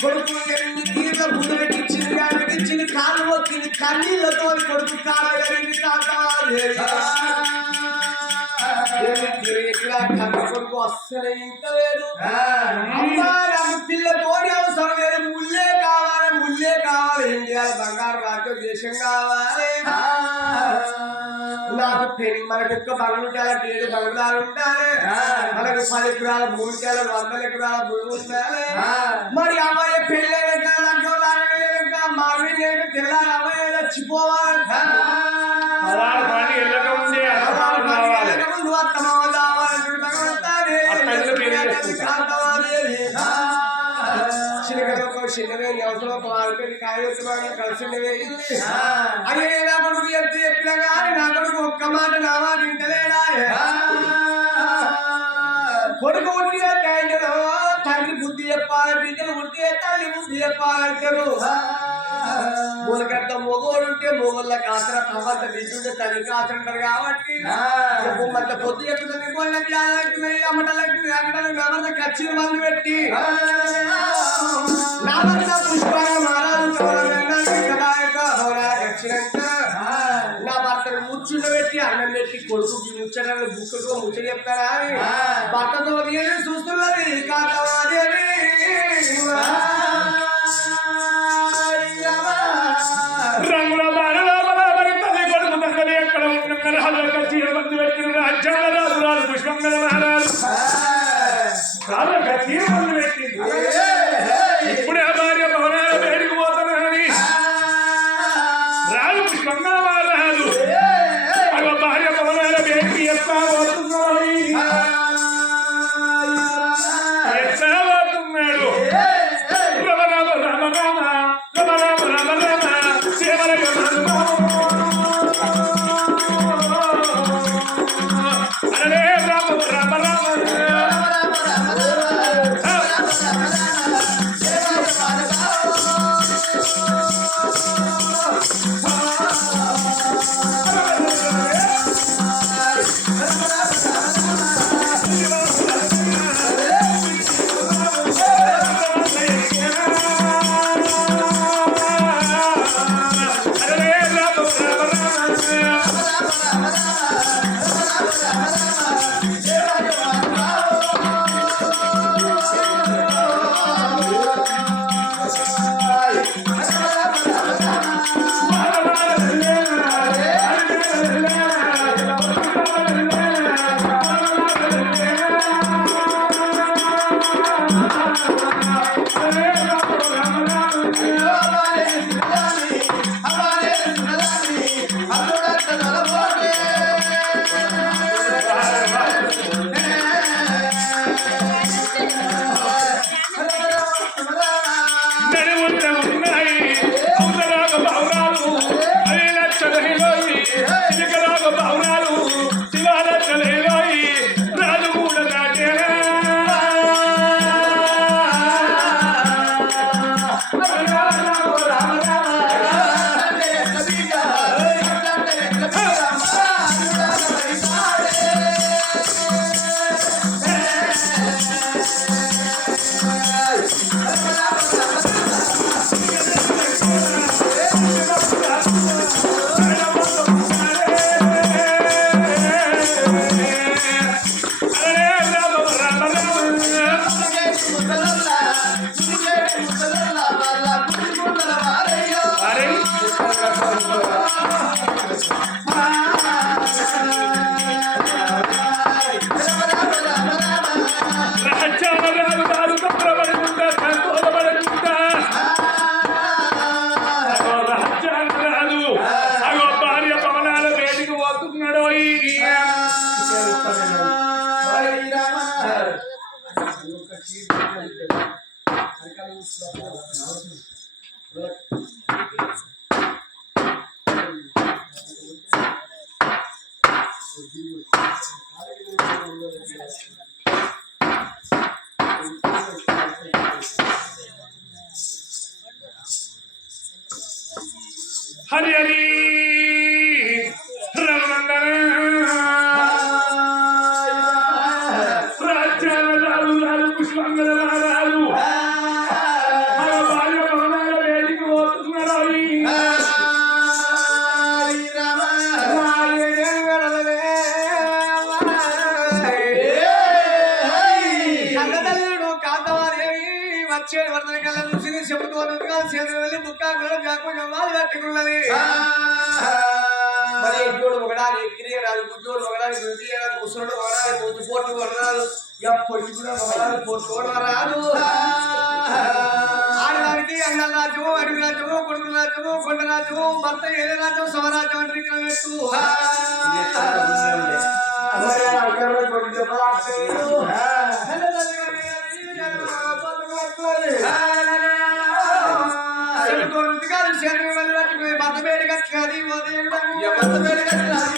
కొడుకు తీర్ల బుద్ధి పెట్టించింది అడిగించింది కాలు మొక్కింది కన్నీళ్లతో కొడుకు కాలగలిగింది కన్న కొడుకు అస్సలు ఇంకా లేదు అమ్మా నాకు పిల్లతోని అవసరం లేదు ముల్లే కావాలి ఏం చేయాలి బంగారు రాజ్యం దేశం కావాలి నాకు మనకు ఒక్క బంగ్లు ఉండాలి 7 బంగ్లాలు ఉండాలి మనకు 10 ఎకరాల భూమి చేయాలి 100 ఎకరాల భూమి ఉండాలి మరి అమ్మాయి పెళ్ళైన మావి నేను తెల్లాలి అమ్మాయి చచ్చిపోవాలి ముందు అత్తమ్మ చిన్నవే అవసరం పాల్పెట్టి కాయవసరం కలిసినవే అదే నా కొడుకు ఎంత చెప్పినా కానీ నా కొడుకు ఒక్క మాట నా మాట ఇంటలేడా కొడుకు ఉంటే తండ్రి బుద్ధి చెప్పాలి బిడ్డలు ఉంటే తల్లి బుద్ధి చెప్పాలంటారు మూలకట్ట మొగోడు ఉంటే మొగోళ్ళ కాసర తవ్వంత బిడ్డుంటే తల్లి కాసంటారు కాబట్టి బొమ్మంత పొద్దు చెప్తుంది గొళ్ళకి అమ్మటలకి అమ్మటలు ఖర్చులు మంది పెట్టి నా భర్తను ముచ్చుండ పెట్టి అన్నం పెట్టి కొడుకుకి ముచ్చడానికి బుక్కకు ముచ్చ చెప్తారా భర్తతో చూస్తున్నది కాకమాదేవి రంగుల బాలరామరామని తల్లి కొడుకు తండ్రి ఎక్కడ ఉన్న రాజులకు చీరబంది పెట్టిన రాజ్యాల రాజు పుష్పంగల మహారాజు రాజులకు చీరబంది పెట్టింది ఇప్పుడే భార్య భవనాల వేడికి పోతున్నాని రాజు పుష్పంగల మహారాజు భార్య భవనాల వేడికి ఎట్లా పోతున్నాడు రమ రామ రామ రామ రమ రామ రామ రామ శివర అరే రామ రామ రామ వచ్చే వర్ధన కళ్ళ నుంచి చెప్పుకోవడం చేతులు వెళ్ళి ముక్కా కూడా జాకుండా వాళ్ళు కట్టుకున్నది మరి ఎడ్డోడు ఒకడాలి ఎక్కిరే రాదు గుడ్డోడు ఒకడాలి గుడ్డి రాదు ముసలోడు ఒకడాలి ముద్దు పోటు ఒకడాలి ఎప్పటి కూడా ఒకడాలి పోటు రాదు ఆడడానికి అన్న రాజ్యము అడుగు రాజ్యము కొడుకు రాజ్యము కొండ రాజ్యము భర్త ఏలే రాజ్యం స్వరాజ్యం అంటే ఇక్కడ పెట్టు భర్త పేరు కట్టినది భర్త పేరు కట్టినది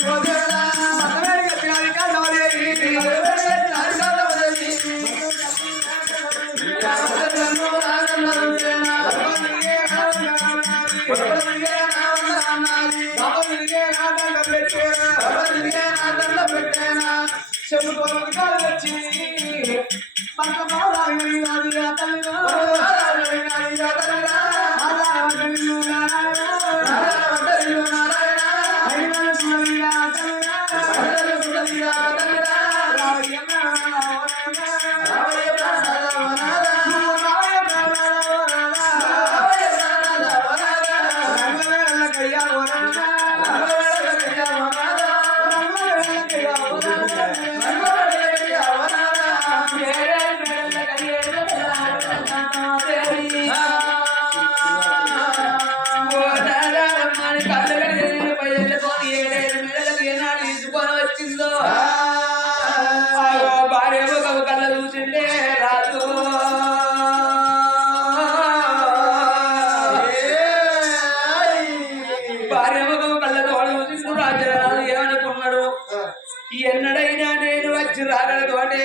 ఎన్నడైనా నేను వచ్చి రాగలతోటే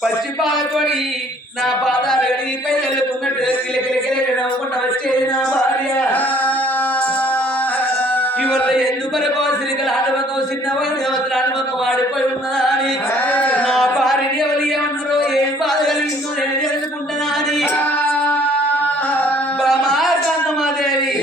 పచ్చి పాలతోటి నా పాదాలు గడిపై వెళ్ళుకున్నట్టు కిలకిలకిల నవ్వుకుంటా వచ్చేది నా భార్య ఇవల్ల ఎందుకొరకో సిరికల ఆటవకో చిన్నవాడు దేవతల ఆటవకం వాడిపోయి ఉన్నదా అని నా భార్యని ఎవరు ఏమన్నారో ఏం బాధ కలిగిందో నేను తెలుసుకుంటున్నా అని బామా కాంతమాదేవి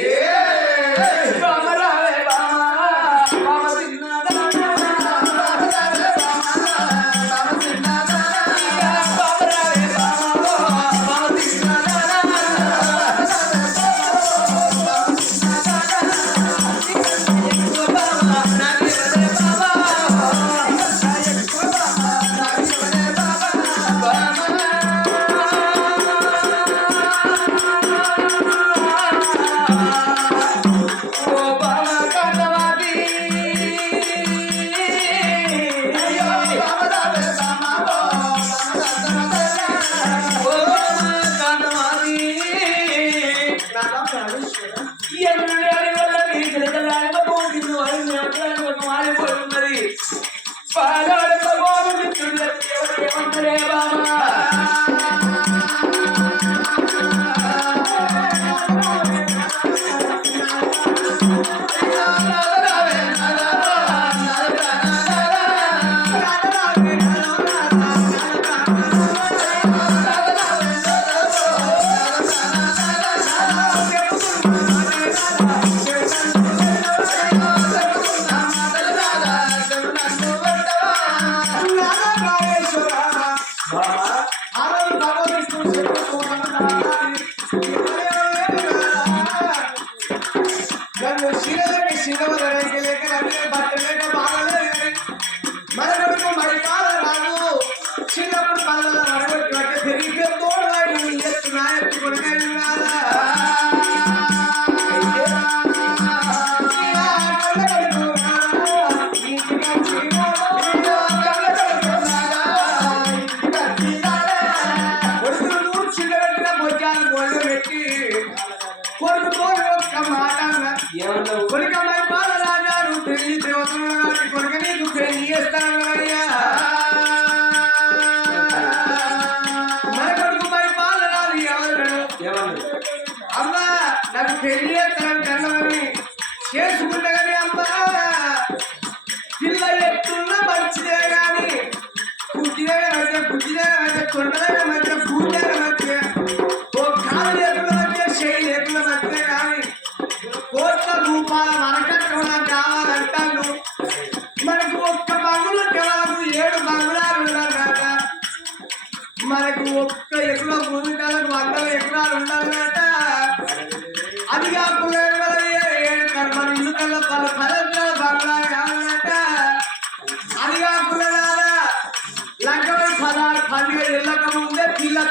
మనకు ఒక్క ఎక్కడో భూమి కాలకు వందల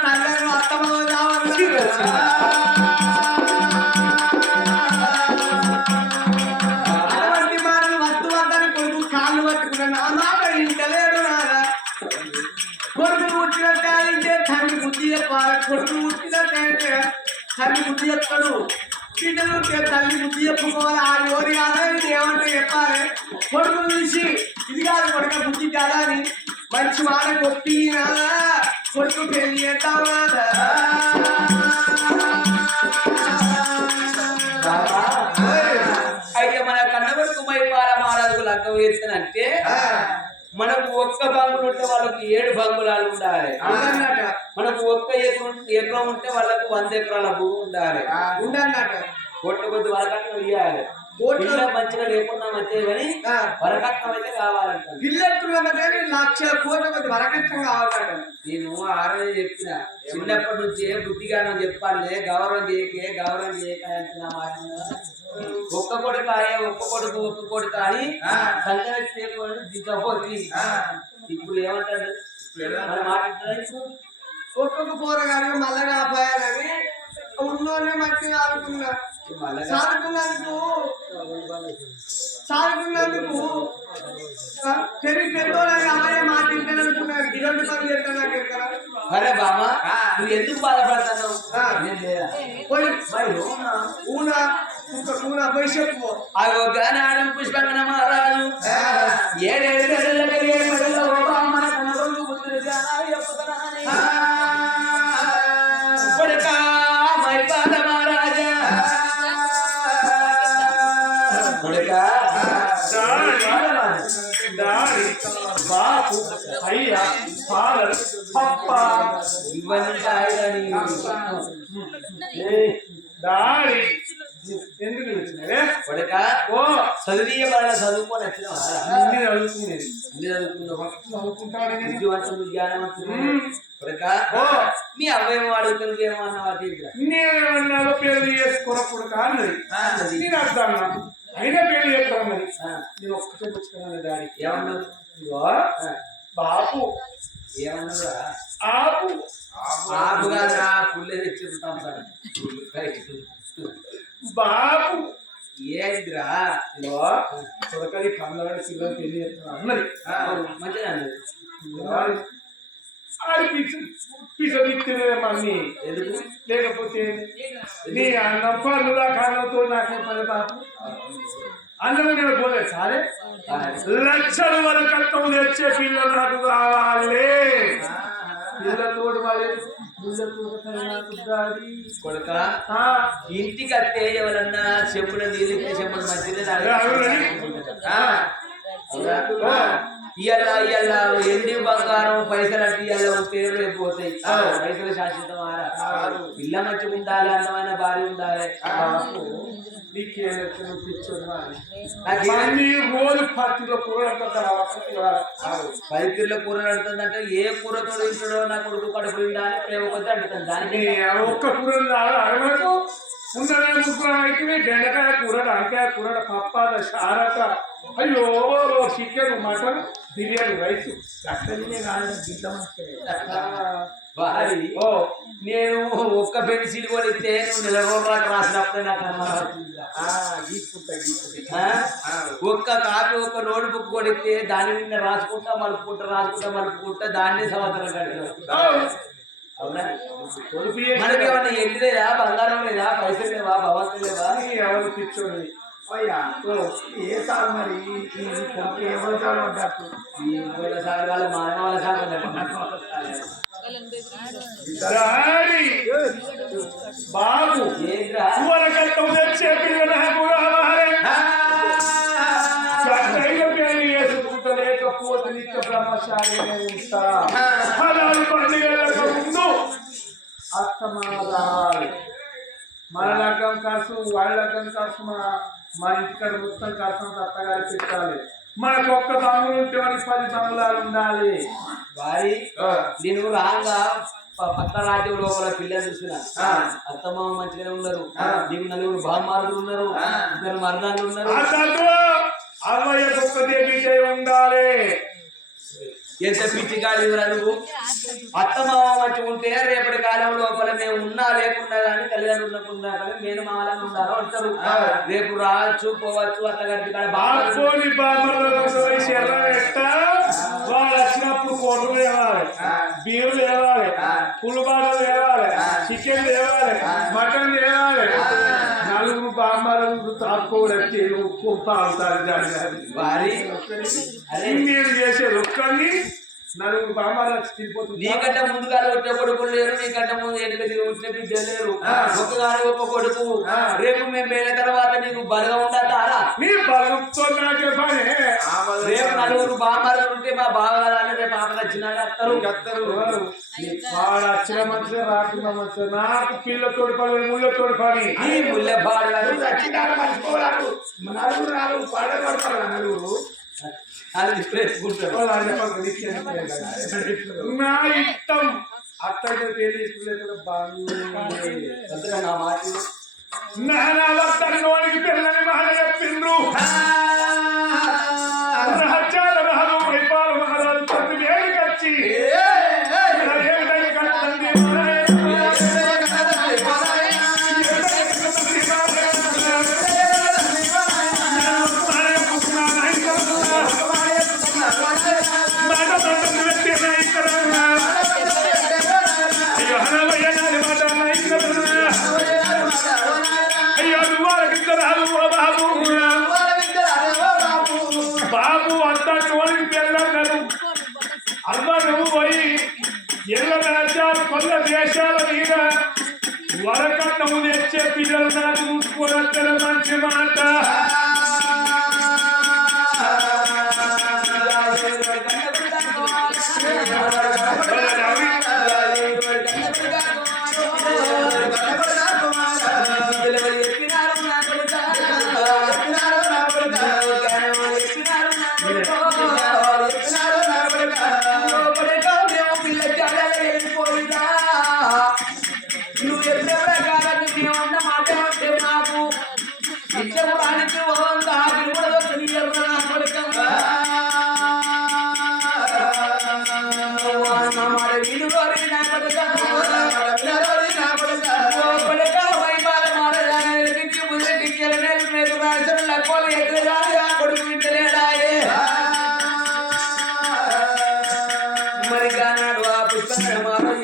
తల్లి అత్తమ్మ అటువంటి మాటలు వద్దు వద్దని కొడుకు కాళ్ళు పట్టుకున్న నా మాట ఇంటలేడు నారా కొడుకు పుట్టినట్టే తండ్రి బుద్ధి చెప్పాలి కొడుకు పుట్టినట్టే తండ్రి బుద్ధి చెప్తాడు బిడ్డలు తల్లి బుద్ధి చెప్పుకోవాలి ఆ ఎవరి కాదని ఏమంటే చెప్పాలి కొడుకు తీసి ఇది కాదు కొడుక బుద్ధి కాదా అని మంచి మాట కొట్టి కొడుకు పెళ్లి చేస్తావు అయితే మన కన్నబడుకు మైపాల మహారాజుకు లగ్గం వేస్తానంటే మనకు ఒక్క బంగులు ఉంటే వాళ్ళకి 7 బంగుళాలు ఉండాలి మనకు ఒక్క ఎకరం ఉంటే వాళ్ళకు 100 ఎకరాల భూమి ఉండాలి కోట్ల కొద్ది వరకట్నం ఇవ్వాలి కోట్ల మంచిగా లేకుండా మంచిగా కానీ వరకట్నం అయితే కావాలంట పిల్లలు లక్షల కోట్ల కొద్ది వరకట్నం కావాలంట నేను ఆ రోజు చెప్పిన చిన్నప్పటి నుంచి బుద్ధిగానం చెప్పాలి గౌరవం చేయక అంటున్నా మాట ఒక్క కొడుకు ఒక్క కొడుకు అని సంక్రాంతి దిగ్గపోతుంది ఇప్పుడు ఏమంటాడు మన మాట్లాడుతున్నాడు ఒక్కొక్క పోరగానే మళ్ళా కాపాయాలని ఉన్నోనే మంచిగా ఆడుకున్నా సాగుకున్నందుకు పెద్దోళ్ళని అలాగే మాట ఇంటున్నాడు ఇలాంటి పనులు చేస్తాను అరే బామా నువ్వు ఎందుకు బాధపడతావు పోయి చెప్పు అగోగానాడం పుష్పంగన మహారాజు 7 కొడుకా మైపాల మహారాజా కొడుకా బాపు అయ్యా ఫాదర్ పప్ప ఇవన్నీ డాడీ ఎందుకు వచ్చినారే కొడుక ఓ చదివీయ వాళ్ళ చదువుకొని వచ్చినావా అన్ని చదువుకునేది చదువుకుంటావు బుద్ధివంతులు జ్ఞానవంతులు కొడుక ఓ మీ అవ్వేమో అడుగుతుంది ఏమో అన్న వాటి నేనేమన్నాలో పెళ్లి చేసుకోనప్పుడు అన్నది నేను అర్థం అయినా పెళ్లి చేస్తాను మరి నేను ఒక్కటే పుచ్చుకున్నాను డాడీ ఏమన్నారు బాపు ఏమన్నారా ఆపు ఆపుగా పుల్లే తెచ్చుకుంటాం సార్ బాపు ఏంద్రా కొడకది కమలవాడి పిల్లలు పెళ్లి చేస్తున్నాను అన్నది మంచిగా అన్నది ఆడి పిసదిత్తినే మమ్మీ ఎందుకు లేకపోతే నీ అన్నం పనులా కారణంతో నాకే పని బాపు అన్నం నేను పోలేదు సారే లక్షల వరకు అర్థం తెచ్చే పిల్లలు నాకు కావాలి పిల్లతోడు కొడుక ఇంటికి అత్తే ఎవరన్నా చెప్పుల నీళ్ళు చెప్పులు మంచిదే ఇవాళ ఎండి బంగారం పైసలు అంటే ఇవాళ పేరు రేపు పోతాయి పైసలు శాశ్వతం పిల్ల మంచిగా ఉండాలి అందమైన భార్య ఉండాలి రోజు పత్తిలో కూర పైకిలో కూర నడుతుందంటే ఏ కూరతో ఇంట్లో నా కొడుకు కడుపు ఉండాలి ప్రేమ కొద్ది అంటుంది దానికి ఒక్క కూర అడగకు ఉండనే ముగ్గురు అయితే బెండకాయ కూర వంకాయ కూర పప్పాద శారత అయ్యో చికెన్ మటన్ బిర్యానీ రైస్ అక్కడనే భారీ ఓ నేను ఒక్క పెన్సిల్ కొనిస్తే నువ్వు 4 రోజులకు రాసినప్పుడే నాకు ఒక్క కాపీ ఒక్క నోట్ బుక్ కొనిస్తే దాని మీద రాసుకుంటా మలుపుకుంటా దాన్ని సంవత్సరం కట్టావు అవునా మనకి ఏమన్నా ఎండి లేదా బంగారం లేదా పైసలు లేవా భవంతులు లేవా ఎవరు పిచ్చోడు ఏ సార్ మరి ఎవరు సార్ వాళ్ళ మానవాళ్ళ సార్ బాబు కూరకట్టం తెచ్చే లేకపోతే నిత్య బ్రహ్మచారి ఉంటా పండుగలకు ముందు అత్తమాదాలు మన లగ్గం ఖర్చు వాళ్ళ లగ్గం ఖర్చు మన ఇంటికాడ మొత్తం ఖర్చు అత్తగారి పెట్టాలి మనకు ఒక్క బంగులు ఉంటే మనకి 10 బంగుళాలు ఉండాలి వారి నేను రాగా పక్క రాజ్యం లోపల పిల్లలు చూసిన అత్తమ్మ మంచిగానే ఉన్నారు నీకు 4 బామ్మారులు ఉన్నారు 2 మరణాలు ఉన్నారు అవ్వయ్యకు ఒక్కటే బిడ్డ ఉండాలి ఎంత పిచ్చి కాలేదురా నువ్వు అత్తమామ మంచి ఉంటే రేపటి కాలం లోపల మేము ఉన్నా లేకున్నా కానీ తల్లిదండ్రులకు ఉన్నా కానీ నేను మామూలుగా ఉండాలో అంటారు రేపు రావచ్చు పోవచ్చు అత్తగారి కాడ బాగోని బామ్మలు వాళ్ళు వచ్చినప్పుడు కొడుకు లేవాలి, బీరు లేవాలి, పులిబాటలు లేవాలి, చికెన్ లేవాలి, మటన్ లేవాలి. నలుగురు బామ్మలు తాపుకోవడానికి వారి మీరు చేసేది ఒక్కరిని నలుగురు బామ్మలు వచ్చి తిరిగిపోతుంది. నీకంటే ముందుగా వచ్చే కొడుకులు లేరు, నీకంటే ముందు ఎన్నిక వచ్చిన బిడ్డలు లేరు. ఒక్కగాని ఒక్క కొడుకు. రేపు మేము వెళ్ళిన తర్వాత నీకు బలగా ఉండాలా? నీ బలంతో నాకే పని. రేపు నలుగురు బామ్మలు ఉంటే మా బావగాలని రేపు ఆమె నచ్చినాడు అత్తరు వాడు వచ్చిన మంచిగా రాకుండా మంచిగా నాకు పిల్లతోటి పని ముళ్ళతోటి పని ఈ ముల్లె పాడు మర్చిపోరాడు నలుగురు నాలుగు పాట పడతారు నలుగురు అది తీసుకుంటాడు. నా ఇష్టం అత్తగా తెలియకుండా బాగా నా మాట నాన్నోడికి పిల్లని మాట చెప్పిండ్రు. రాజ్యాల మహాలు వైపాల మహారాజు తండ్రి వేడికొచ్చి బాబు అంతా చోళకి పిల్లన్నారు. అమ్మ నువ్వు పోయి ఎల్ల రాజ్యాలు కొల్ల దేశాల మీద వరకట్నము తెచ్చే పిల్లలు నాకు చూసుకున్న మంచి మాట.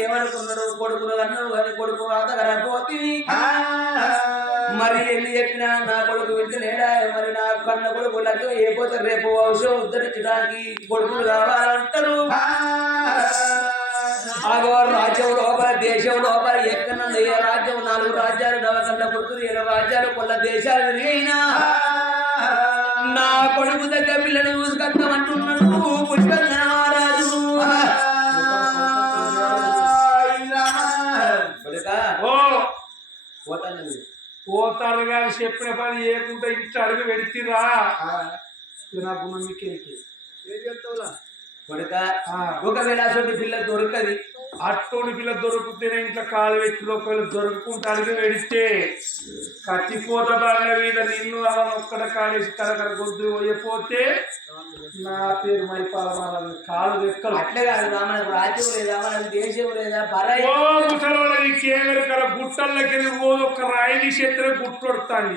ఏమనుకున్నాడు కొడుకులు అన్నాడు కానీ కొడుకు రాతగరపోతి మరి ఎన్ని చెప్పినా నా కొడుకు వింటలేడా మరి నా కన్న కొడుకులకు ఏ పోతే రేపు వంశం ఉద్ధరించడానికి కొడుకులు కావాలంటారు. రాజ్యం లోపల దేశం లోపల ఎక్కడుంది ఏ రాజ్యం 4 రాజ్యాలు నవకన్న కొడుకులు 7 రాజ్యాలు కొల్ల దేశాలు తిరిగినా నా కొడుకు దగ్గర పిల్లని చూసుకొస్తామంటున్నాడు పుష్పరాజు. పోతాను కానీ చెప్పిన పని ఏకుంటే ఇంటి అడుగు పెడితిరా నా గుణం మీకేంటి కొడుక. ఒకవేళ అసలు పిల్ల దొరకది అట్టోని పిల్ల దొరుకుతేనే ఇంట్లో కాలు పెట్టి ఒకవేళ దొరుకుంటే అడుగు పెడితే కత్తిపోత బాగా మీద నిన్ను అలా ఒక్కడ కాలేసి కరకర గొద్దు పోయపోతే నా పేరు మైపాల కాలు ఎక్కలు. అట్లే కాదు మనకు రాజ్యం లేదా మనకు దేశం లేదా కేవలం గుట్టల్లోకి రోజు ఒక రాయిని చేతిలో గుట్టొడతాండి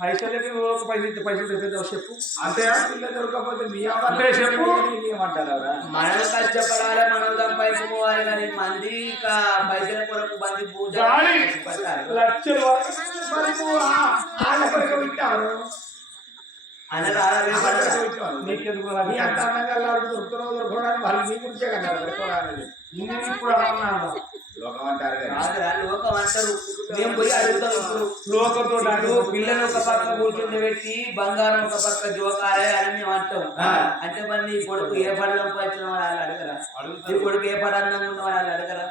పైసలకి ఒక పైసలు చెప్పు అంటే పిల్ల దొరకకపోతే మీ అంటే చెప్పు మనం కష్టపడాలి మనం సంపాదించుకోవాలి కానీ మంది పైసల కొరకు మంది పూజ లక్షలు లోకం మేము పోయి అడుగుతాం. ఇప్పుడు లోకంతో పిల్లలు ఒక పక్క కూర్చుని పెట్టి బంగారం ఒక పక్క జోకారే అని మేము అంటాం. అంటే మరి నీ కొడుకు ఏ పడ సంపాదించిన వాళ్ళు అడగరా? నీ కొడుకు ఏ పడ అందంగా ఉన్న వాళ్ళు అడగరా?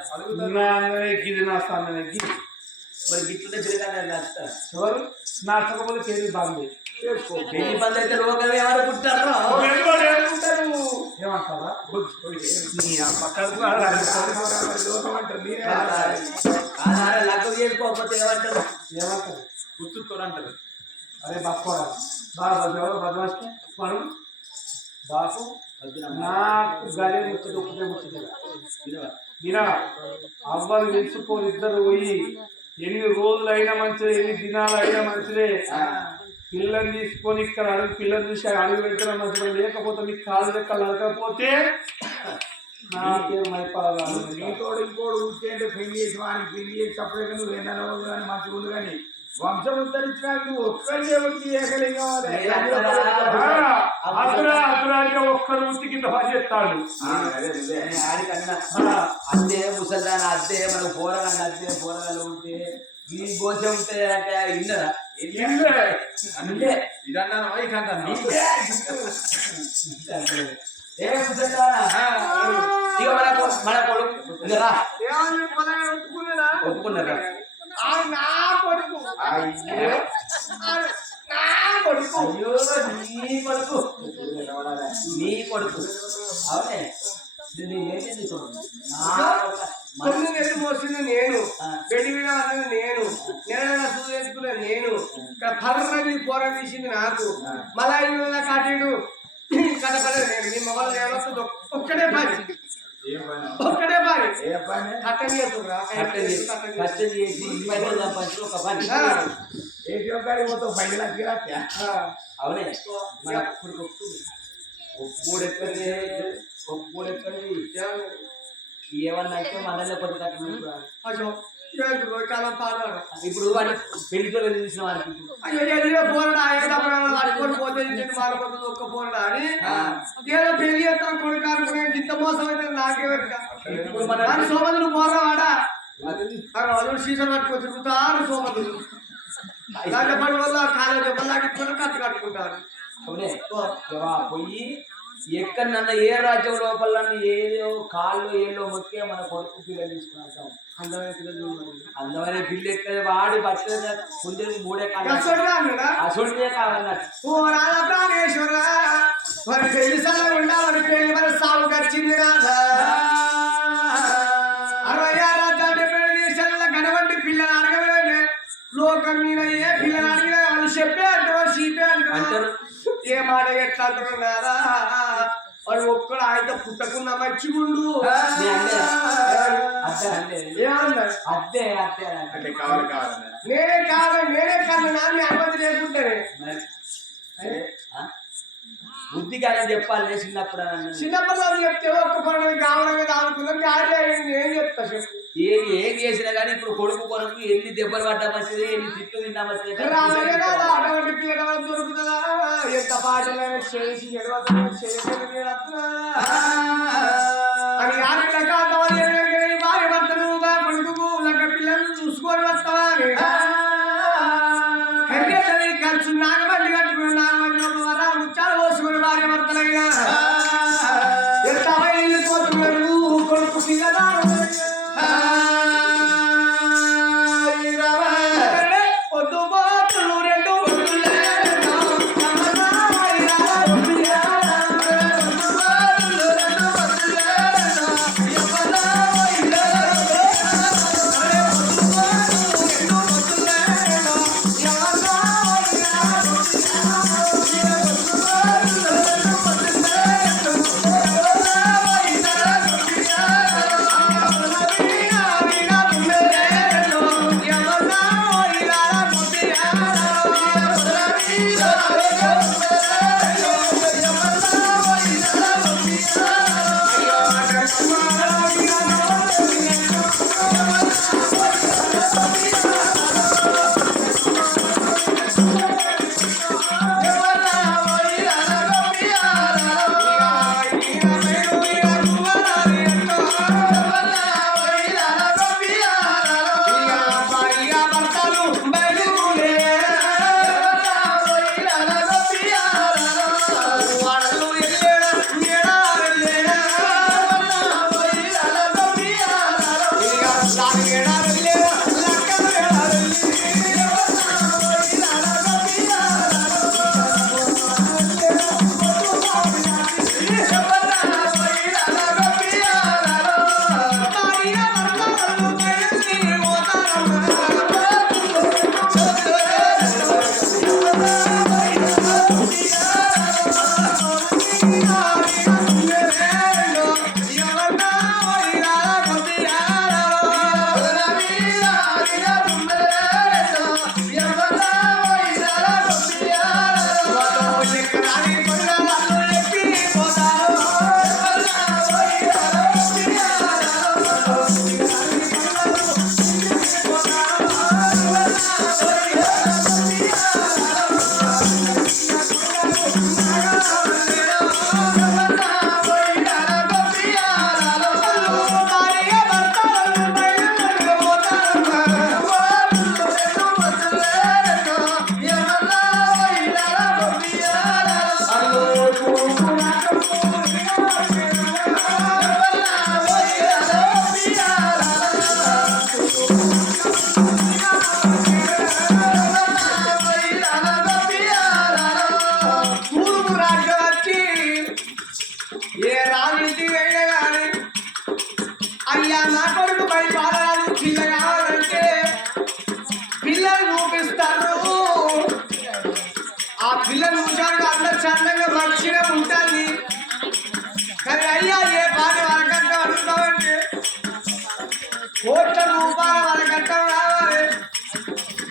మరి గిట్లుంటే తిరగాలి నచ్చుతారు ఎవరు నచ్చకపోతే పెళ్లి బంద్ పెళ్లి బంద్ అయితే లోకం ఏమనుకుంటారు ఏమంటారా లగ్గం చేసుకోకపోతే ఏమంటారు గుర్తుతో అంటారు. అరే బక్కోడా బాగా బద్మాష్ మనం బాపు వద్దునమ్మా. నాకు గదే ముచ్చట ఒకటే ముచ్చట వినవా? వినా అవ్వలు తెలుసుకొని ఇద్దరు పోయి ఎన్ని రోజులైనా మంచిదే ఎన్ని దినాలు అయినా మంచిదే పిల్లని తీసుకొని ఇక్కడ అడుగు పిల్లని చూసి అడుగు పెట్టడం మంచిది లేకపోతే మీకు కాలు రెక్కలు అడగకపోతే నా పేరు మైపాలు నీతోడు ఇంకోడు ఉంటే అంటే పెళ్లి చేసి వానికి పెళ్లి చేసి సపరేట్గా నువ్వు ఏదైనా కానీ మంచిగా ఉంది కానీ వంశం ఉద్ధరించడానికి నువ్వు ఒక్కడే వచ్చి ఏకలింగం అర్థరానికి ఒక్కడు ఉత్తి కింద పనిచేస్తాడు ఆడికన్నా అద్దే ముసల్దాన అద్దే మన పోరగాళ్ళు అద్దే పోరగాళ్ళు ఉంటే ఈ గోస ఉంటే అంటే ఇన్నదా అంటే ఇదన్నా ఏ ముసల్దానా ఇక మన కొడుకు ఇక రా ఒప్పుకున్నారా నా కొడుకు అయ్యో నీ కొడుకు అవునే తొమ్మిది నెలలు మోసింది నేను పెళ్లి మీద నేను నెల సూచించుకున్నా నేను ఇక్కడ పర్రని పోరా తీసింది నాకు మళ్ళా 5 నెలల కాటీడు కట్టపడలేదు నేను నీ మొబైల్ ఏమవుతుందో ఒక్కడే పని కట్టని కష్టం చేసి సంపాదించి ఒక పని అవునే మన ఒప్పుకోడెక్కడి ఏమన్నా అయితే మనల్ని కొద్ది కాలం పాడాడు ఇప్పుడు వాడిని పెళ్లితో చూసిన వాడికి అయ్యో పోరాడా అడుకొని పోతే మారిపోతుంది ఒక్క పోరాడా అని ఏదో పెళ్లి చేస్తాను కొడుకు అనుకునే ఇంత మోసం అయితే నాకేవరు ఇప్పుడు మన సోమదులు పోరాడా సీజన్ పట్టుకొని తిరుగుతారు సోమదులు పడి వల్ల కాలేజ్ దెబ్బలాగించుకొని కట్టు కట్టుకుంటారు అవునే పోయి ఎక్కడన్నా ఏ రాజ్యం లోపల ఏదో కాళ్ళు ఏదో మొక్కే మన కొడుకు పిల్లలు తీసుకున్నాం అందమైన పిల్లి ఎక్కడ వాడి బట్టలు కొంచెం 3 కాళ్ళు అసలుడే కావాలన్నట్టు ఓ రాధా ప్రాణేశ్వర మరి పెళ్లి సలా ఉండాలని పెళ్లి మరి సాగు వచ్చింది రాధా 66 అంటే పెళ్లి చేసేలా గడవంటి పిల్లలు అడగలేదే లోకం మీద ఏ పిల్లలు అడిగినా వాళ్ళు చెప్పే అంటారు చీపే అంటారు ఏ మాట ఎట్లా అంటారు కదా వాడు ఒక్కడు ఆయన పుట్టకున్న మంచిగుండు అద్దే నేనే కాదు నాన్న అనుమతి లేకుంటానే బుద్ధి కాదని చెప్పాలి చిన్నప్పుడు చిన్నప్పుడు చెప్తే ఒక్క పనులు కావాలని అనుకున్నాం ఏం చెప్తా చెప్పు ఏం చేసినా కానీ ఇప్పుడు కొడుకు కొరకు ఎన్ని దెబ్బలు పడ్డా మంచిది ఎన్ని తిట్లు తిన్నా మంచిది అటువంటి పిల్లల దొరుకుతుందా ఎంత పాటలైనా చేసి అని భార్య భర్తను కొడుకు లెక్క పిల్లలను చూసుకొని వస్తావా కలిసి నాగబండి కట్టుకుని నాగబండి వరా ముచ్చాలు పోసుకుని భార్య భర్తలైనా ఎంత వెళ్ళిపోతున్నాడు కొడుకు పిల్లలు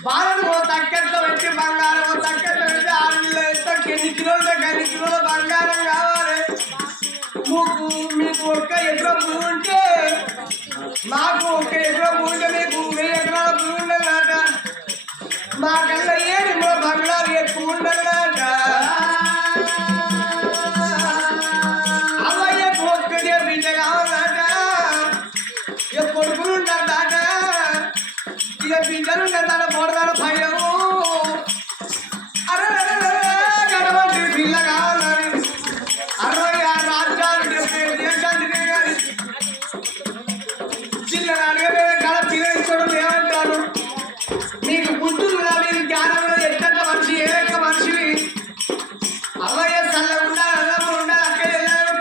బాలను ఓ తక్కెట్లో పెట్టి బంగారం ఓ తక్కెట్లో పెట్టి ఆడపిల్ల ఎంత ఎన్ని కిలోల బంగారం కావాలి మీకు ఒక్క ఎకరం భూమి ఉంటే మాకు ఒక్క ఎకరం భూమి ఉంటే మీకు 1000 ఎకరాల భూమి ఉండదన్నట మాకల్లా ఏడు బంగారు ఎక్కువ ఉండదన్నట అవ్వయ్యకు ఒక్కటే బిడ్డ కావాలన్నట ఇక కొడుకులు ఉండదట ఇక బిడ్డలు ఉండదట పొడదాడు భయము గడవంటి పిల్ల కావాలని 66 రాజ్యాలు 70 దేశాలు తిరిగారు చిల్లర అడగలే గడ తిరగించడం ఏమంటారు మీకు బుద్ధులు మీరు జ్ఞానంలో ఎట్ట మనిషి ఏ యొక్క మనిషిని అవయ్య చల్లకుండా అన్నప్పుడు ఉండాలి అక్కడ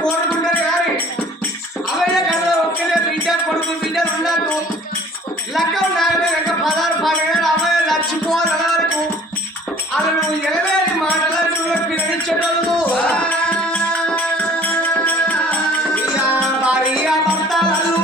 కోరుకుంటారు కానీ అవయ్య కన్నా ఒక్కడే బిడ్డ కొడుకు బిడ్డలు ఉండదు లెక్క ఉండాలి లెక్క 16 17 అవయ్య లచ్చిపోవాలి వరకు అలా నువ్వు ఎలవేని మాటలు పిలిపించగలవు భార్య భర్తలు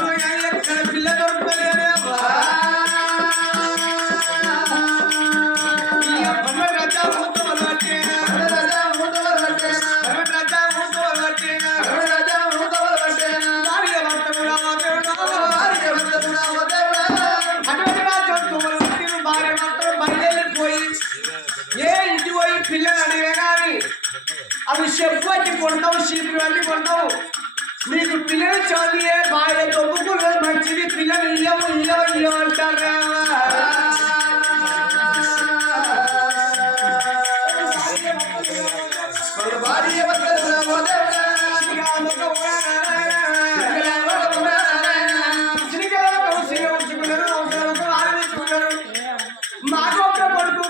మొత్తం గట్టి ఎక్కడ పిల్ల దొరుకుతుంది ఏ ఇంటి పోయి పిల్లలు అడిగే కానీ అవి చెప్పు వచ్చి కొంటావు చీపులు అన్ని కొంటావు నీకు పిల్లలు చదివే బాగా తొమ్ముకున్నది మంచిది పిల్లలు ఇయ్యము అంటారు మాకొక్క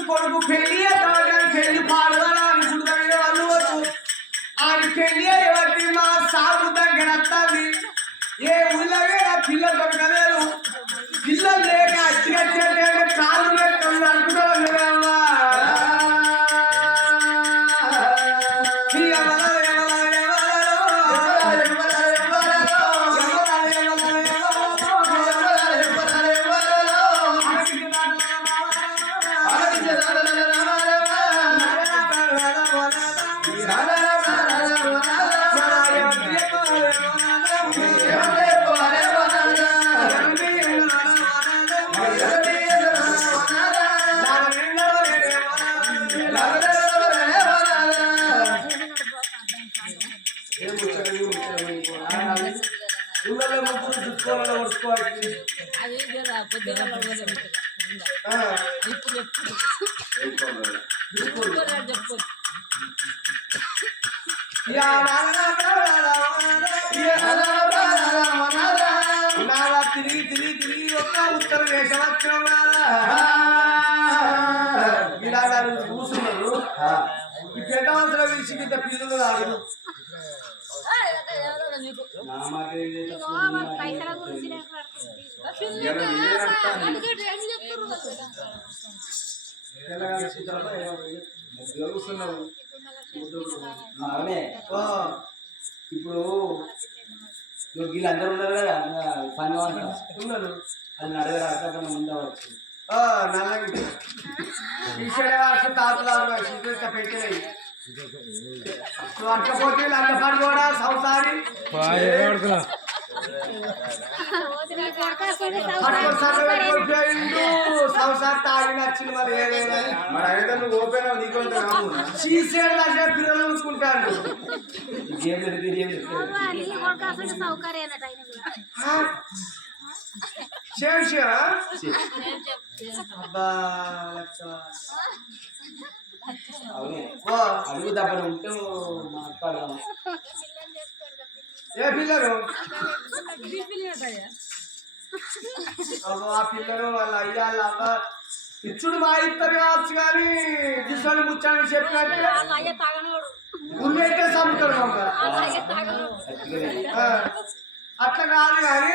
కొడుకు పెళ్లి పెళ్లి పాడదా అనుకుంటారు వాళ్ళు ఆడి పెళ్లి ఎవరికి మా సాగు దగ్గర వస్తుంది ఏ ఊళ్ళవే పిల్ల దొరకలేదు పిల్లలు లేక అచ్చిగచ్చే కాళ్ళు లేకుండా అనుకుంటారు తిరిగి ఒక్క ఉత్తర దేశం వచ్చిన ఇలా కూర్చున్నారు ఈ పెద్దవంతుల విషయం ఇంత పిల్లలు రాదు ఇప్పుడు వీళ్ళందరూ ఉన్నారు కదా పని ఉన్నారు అది అడగరాక ఉండవచ్చు నల్లంగి తాతలు పెట్టేది అట్టపోతే అట్టపాటు కూడా సంసారి సంసారం తాగి నచ్చింది మరి ఏదైనా మరి అయితే నువ్వు ఓపెన్ నీకుంటే చీసేడు అంటే పిల్లలు చూసుకుంటారు అడుగు దప్పన ఉంటే మాట్లాడదాం ఏ పిల్లలు ఆ పిల్లలు వాళ్ళ అయ్యా వాళ్ళ అమ్మ ఇచ్చుడు మా ఇద్దరు కావచ్చు కానీ దిశలు ముచ్చాన్ని చెప్పినట్టు ఉన్నట్టే చదువుతాడు అట్లా కాదు కానీ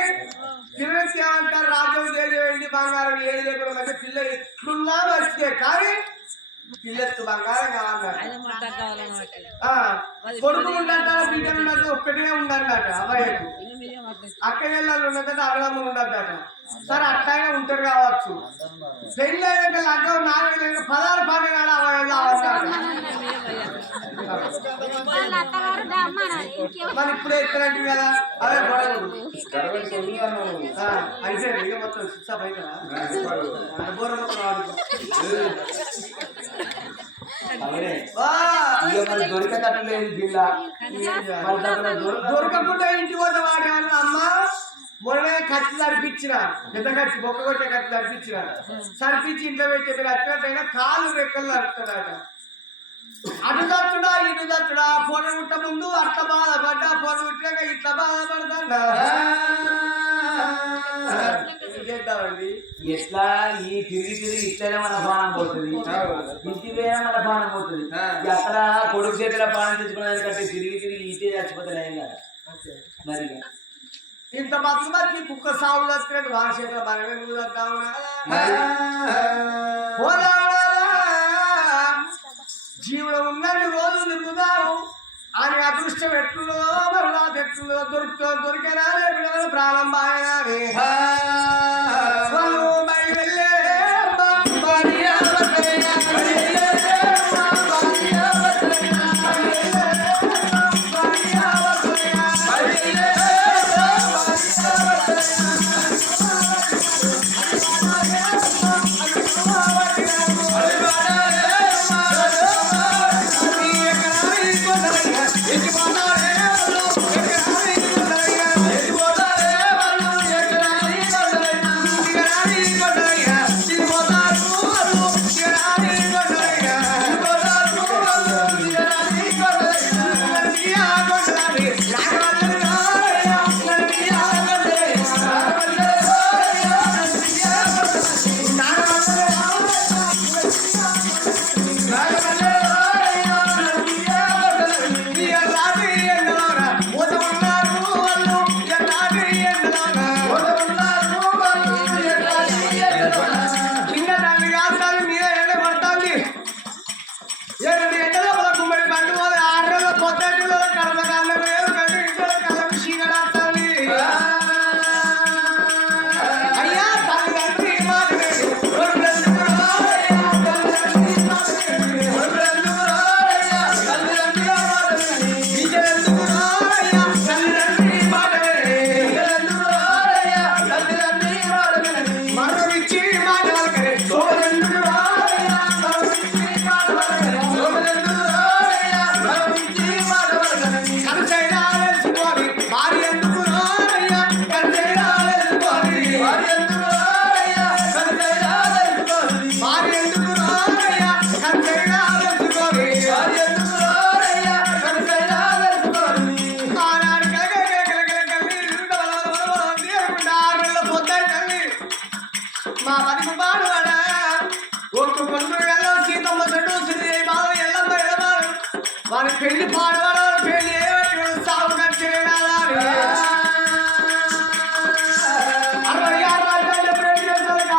పిల్లలకి ఏమంటారు రాజ్యం చేయండి బంగారం ఏది లేకుండా పిల్ల పిల్లెత్తు బంగారం కావాలన్నాడు కొడుకు ఉన్నట్ట బిడ్డలు ఉన్నట్టు ఒక్కటే ఉందన్నట అబ్బాయికు అక్క వెళ్ళాలి ఉన్నట్టు అడగమ్మ ఉండద్దట సరే అట్టాగే ఉంటారు కావచ్చు పెళ్ళి అయినాక లగ్గం 4 వేలు 16 పండుగ మరి ఇప్పుడే ఎక్కడంటే కదా అదే అయితే ఇక మొత్తం శిక్ష బయట బోర మొత్తం దొరికేటట్లేదు జిల్లా దొరకకుండా ఇంటి పోతే వాడేమన్నా అమ్మ మొన్న ఖర్చు సరిపించిన పెద్ద ఖర్చు బొక్క కొట్టే ఖర్చు సరిపించిన సరిపించి ఇంట్లో పెట్టే మీరు అట్లయినా కాళ్ళు రెక్కలు నడుపుతున్నాడు అటు తచ్చుడా ఇటు తచ్చుడా పొడ ముట్ట ముందు అట్లా బాధపడ్డా పొడ ముట్టాక ఇట్లా బాధపడతా చేద్దామండి ఎట్లా ఈ తిరిగి ఇట్లనే మన బాణం పోతుంది ఇంటి వేరే మన బాణం పోతుంది అక్కడ కొడుకు చేతిలో బాణం తెచ్చుకునేదానికంటే తిరిగి ఇటే చచ్చిపోతాయి కదా మరి ఇంత బతుకు కుక్క సాగు వస్తున్నట్టు వాళ్ళ చేతిలో మనమే జీవుడు ఉన్నన్ని రోజులు నింపుతారు అని అదృష్టం ఎట్లుందో మరునాథ్ ఎట్లుందో దొరికేనా ప్రాణం బాగానే మా పది పాడువాడా ఒక్క కొందరు వెళ్ళో సీతమ్మ చెట్టు శ్రీదేవి బాబు ఎల్లమ్మ ఎడబాడు వారి పెళ్లి పాడువాడు పెళ్లి ఏమంటాడు సాగు కట్టేయాలి 66 రాజ్యాలు ప్రేమ చేస్తారు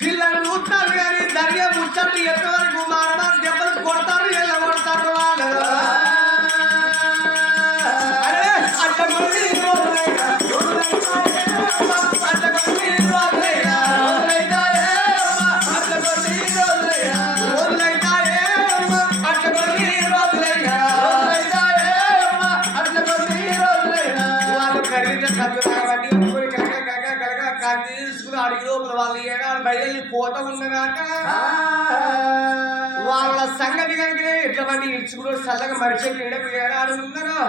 పిల్లలు చూస్తారు కానీ దర్య ముచ్చట్లు ఎంతవరకు మారడానికి దెబ్బలు కొడతారు ఎలా కొడతారు వాళ్ళు తీసుకుని అడిగి లోపల వాళ్ళు ఏడాది బయలు పోతా ఉండగాక వాళ్ళ సంగతి కనుక ఎట్లమంది ఇడ్చుకుని చల్లగా మరిచెట్టు ఎడకు ఏడాడు ఉన్నారో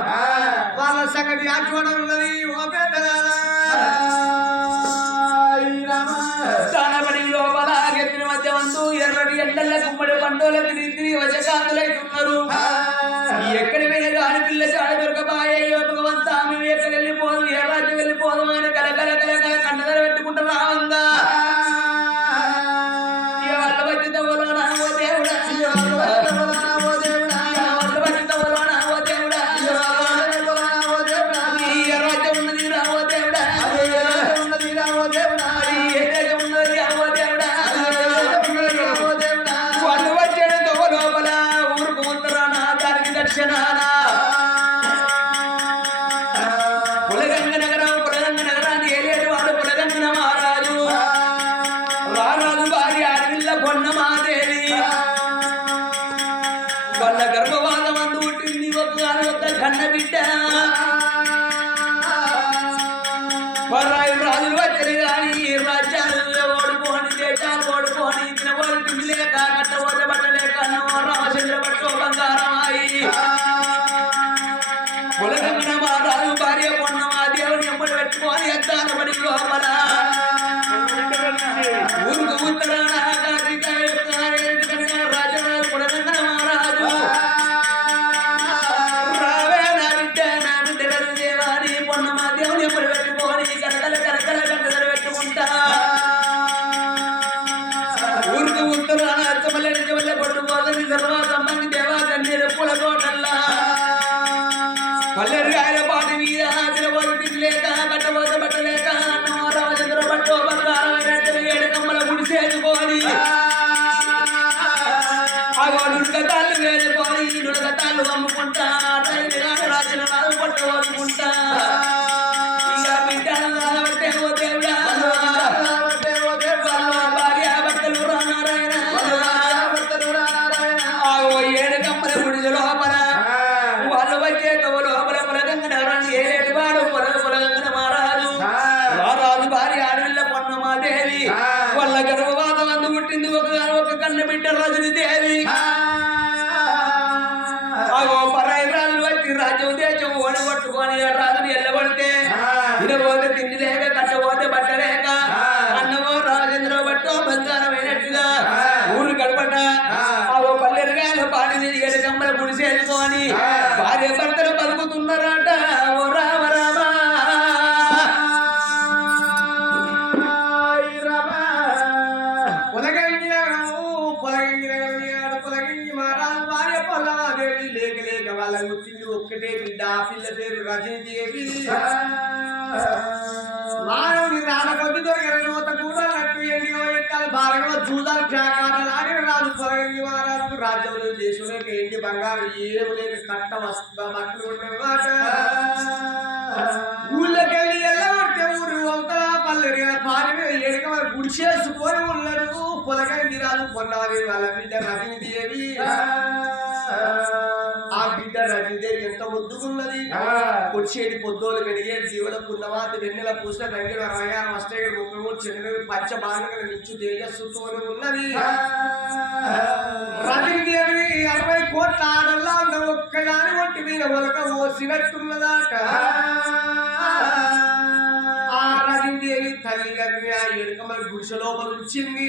వాళ్ళ సంగతి ఆ చూడ ఉన్నది ఓ స్థానపడి లోపల ఎత్తిన మధ్య వంతు ఎర్రటి ఎండల గుమ్మడి పండుగ తిరిగి వజకాంతులైతున్నారు ఎక్కడి వెళ్ళి ఆడపిల్లకి ఆడ దొరకబాయే భగవంత ఆమె ఎక్కడ వెళ్ళిపోదు ఏ రాజ్యం వెళ్ళిపోదు అని కలకల కలకల కంటదర పెట్టుకుంటూ రావంగా వాళ్ళ వచ్చి తవ్వలో నావో దేవుడా వాళ్ళ వచ్చి తవ్వలో నావో దేవుడా ఈ రాజ్యం ఉన్నది రావో దేవుడా రారాజు భార్య అడవిల్ల పొన్నమాదేవి వాళ్ళ గర్భవాదం అందు పుట్టింది ఒక కన్న బిడ్డ పరాయి రాజులు వచ్చారు కానీ రాజ్యాలు ఓడిపోని దేశాలు ఓడిపోని తినబోని తిండి లేక కట్టబోతే బట్టలేక రామచంద్ర పట్టు బంగారమాయి పొలగంగన మా రాజు భార్య పొన్నమా దేవుని ఎమ్మడి పెట్టుకొని ఎత్తాన పడి లోపల ఊరుకు ఉత్తరాన రాజరాజు పొలగంగన మహారాజు రావే నా బిడ్డ దేవాని పొన్నమా దేవుని ఎమ్మడి పెట్టుకొని కరకల కరకల గంటలు పెట్టుకుంటా ఊరుకు ఉత్తరాన అర్థమల్ల నిజమల్ల కొట్టు పోతుంది సర్వాసమ్మంది దేవా కన్నీరు పులకోటల్లా పల్లెరుగాయల పాటి మీద తినబోతు లేక కట్టబోత బట్టలేక రామచంద్ర పట్టు బంగారం ఏడు కమ్మల గుడి చేసుకొని నుడకతాళ్ళు వేసుకొని నుడకతాళ్ళు అమ్ముకుంటా రాసిన నాలుగు పట్టు వదుకుంటా ఇక బిడ్డలు రాబట్టే ఓ దేవుడా భార్య భర్తలు రానారాయణ ఏడు కమ్మల గుడి లోపల వాళ్ళు వచ్చేట లోపల పొలగంగనరాన్ని ఏలేటివాడు పొలగంగన మహారాజు రారాజు భార్య అడవిల్ల పొన్నమాదేవి వాళ్ళ గర్భవాదం అందు పుట్టింది ఒక కన్న బిడ్డ రజని దేవి పరాయి రాజులు వచ్చి రాజ్యం దేశం ఓడగొట్టుకొని రాజుని ఎల్లబడితే తినబోతే తిండి లేక కట్టబోతే బట్ట లేక అన్నమో రాజేంద్ర బట్టో బంగారమైనట్టుగా ఊరు గడపట పల్లెరుగాయలు పాడి ఏడు కమ్మల గుడి చేసుకొని భార్య భర్తలు బతుకుతున్నారట ఓ రామ రామ పొలగంగి మహారాజు భార్య పొల్లమాదేవి లేక లేక వాళ్ళ గుర్తింది ఒక్కటే బిడ్డ ఆ పిల్ల పేరు రజనీదేవి మానవుడి రానకొద్ది దొరికిన నూత కూడా నట్టు ఎండిగో ఎట్టాలి భారగవ చూదాలు శాఖాటలు ఆడిన రాజు పొలగంగి మహారాజు రాజ్యంలో దేశంలోకి ఎండి బంగారు ఏమి లేని కట్ట బట్టలు ఉండేవాట ఊళ్ళోకెళ్ళి వెళ్ళబడితే ఊరు అవతల పల్లెరు పాటి మీద ఎడక గుడి చేసుకొని ఉన్నాడు పొలగంగి రాజు పొన్నాది వాళ్ళ బిడ్డ రజనీదేవి ఆ బిడ్డ రజనీదేవి ఎంత ముద్దుకున్నది కొచ్చేది పొద్దులు వెడిగే జీవన పున్నవాత వెన్నెల పూస రంగిన రయాన అష్టగ 33 చంద్రుడు పచ్చ బాణగల నిచ్చు తేజస్సుతోనే ఉన్నది రజనీదేవి 60 కోట్ల ఆడల్లా అందరూ ఒక్కదాని ఒంటి మీద ఒలక ఓసినట్టున్నదాట ఆ రజనీదేవి తల్లి ఎడుకమల గుడిసె లోపల ఉంచింది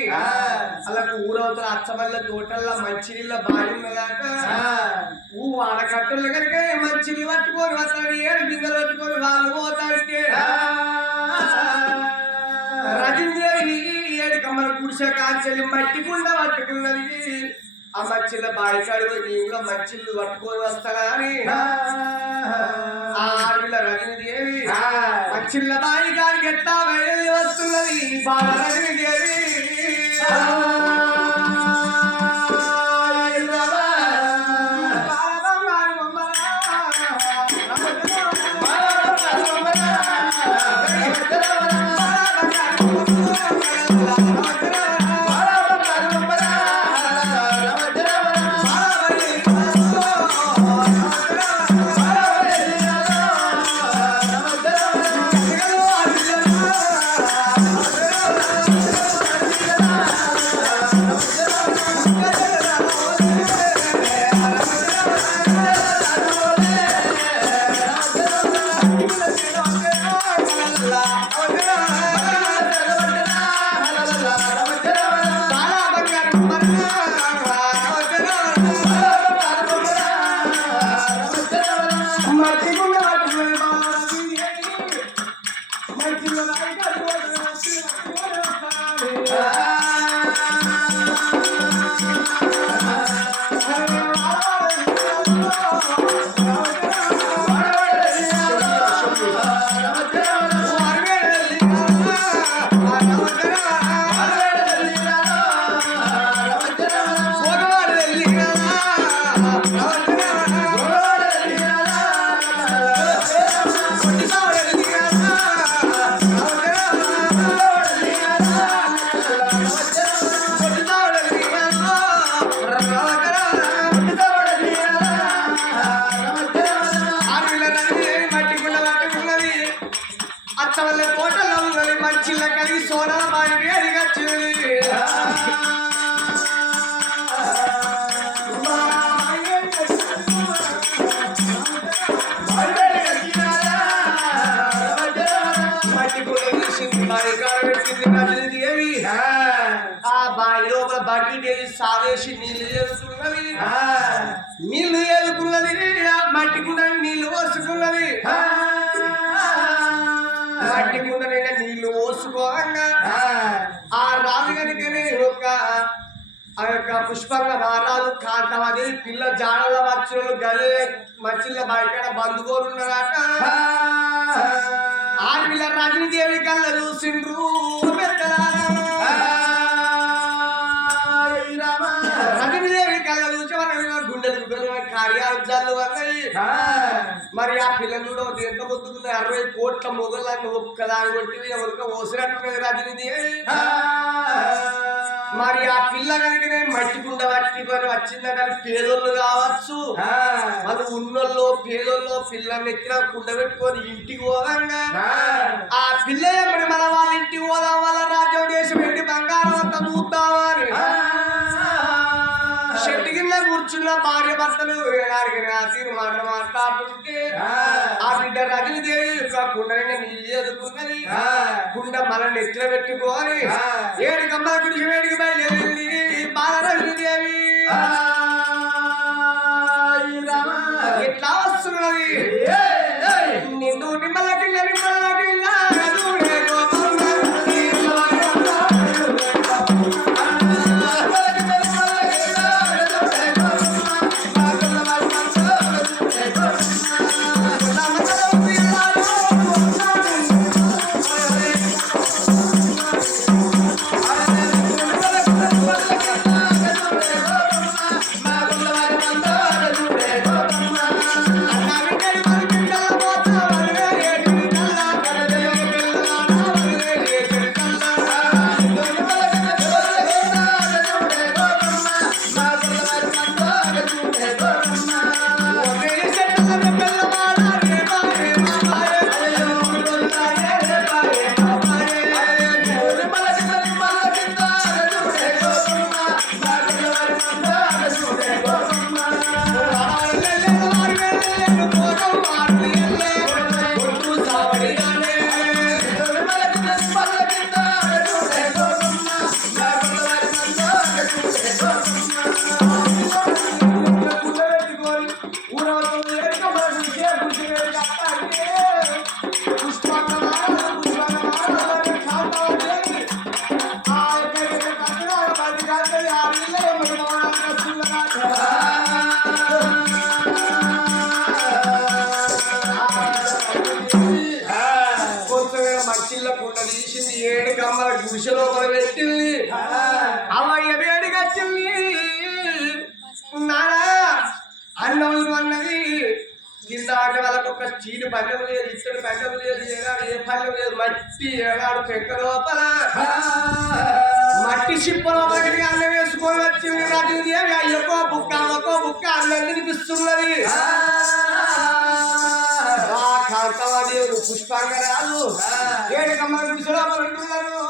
అలాగే ఊరవతల అచ్చమల్ల తోటల్లో మంచినీళ్ళ బావి ఉన్నదాక ఆడకట్టలు కనుక మంచిని పట్టుకొని వస్తాడు ఏడు గింజలు పట్టుకొని వాళ్ళు పోతాడితే రజనీదేవి ఏడు కమ్మల గుడిసె కాల్చెల్లి మట్టి కుండ పట్టుకున్నది ఆ మచ్చిళ్ళ బాయికాడు నీళ్ళు మచ్చిళ్ళు పట్టుకొని వస్తాడా అని ఆ ఆడపిల్ల రజనీదేవి మచ్చిళ్ళ బాయికాడికి ఎట్లా వెళ్ళి వస్తున్నది బాల రజనీదేవి బావి లోపల బకెట్ వేసి సావేసి నీళ్లు చేసుకున్నది నీళ్లు వేసుకున్నది మట్టి కుండ నీళ్లు పోసుకున్నది మట్టి కుండ నీళ్లు పోసుకోగా ఆ రాజు కనుకనే ఆ యొక్క పుష్పంగా మహారాజు కాంతమది పిల్ల జాడల మచ్చులు గదే మచ్చిళ్ళ బయట బంధుకోరున్నారట ఆడపిల్ల రజనీదేవి కళ్ళ చూసిండ్రు రజనీదేవి కళ్ళ చూసి గుండెలు కార్యాలు జల్లు అన్నాయి మరి ఆ పిల్లలు కూడా ఎంత పొద్దుతుంది 60 కోట్ల మొగలని ఒక్కదాని కొట్టి ఎవరికో ఓసినట్టున్నది రజనీదేవి మరి ఆ పిల్ల కనుక మట్టి కుండ పట్టుకొని వచ్చిందంటే పేదోళ్ళు కావచ్చు వాళ్ళు ఉన్నోళ్ళు పేదోళ్ళు పిల్లల్ని ఎక్కిన కుండ పెట్టుకొని ఇంటికి పోదంగా ఆ పిల్ల ఎప్పుడు మన వాళ్ళ ఇంటికి పోదాం వాళ్ళ రాజ్యం దేశం ఏంటి బంగారం అంతా చూద్దామని చెట్టు కింద కూర్చున్న భార్య భర్తలు తీరు మాట మాట్లాడుతుంటే ఆ బిడ్డ రజనీదేవి కుండ నీళ్ళు చదువుకున్నది కుండ మన నెత్తిలో పెట్టుకోని 7 గంపల గుడికి వేడికి బయలుదేరింది బాల రజనీదేవి ఎట్లా వస్తున్నది నిన్ను నిమ్మల కిల్ల నిమ్మల కిల్ల మచ్చిళ్ళ కుండ తీసింది 7 గంపల గుడిసె లోపల పెట్టింది అవయ్య వేడిగా వచ్చింది నానా అన్నం అన్నది కింద ఆట వాళ్ళకు ఒక చీడు పల్లెం లేదు ఇత్తడి పల్లెం లేదు ఏనాడు ఏ పల్లెం లేదు మట్టి ఏనాడు పెంక లోపల మట్టి చిప్ప లోపలికి అన్నం వేసుకొని వచ్చింది రజనీదేవి అయ్యకో బుక్క అన్నం తినిపిస్తున్నది కాంతవాదేవుడు పుష్పాంగరాలు 7 గంపల గుడిసె లోపల ఉంటున్నారు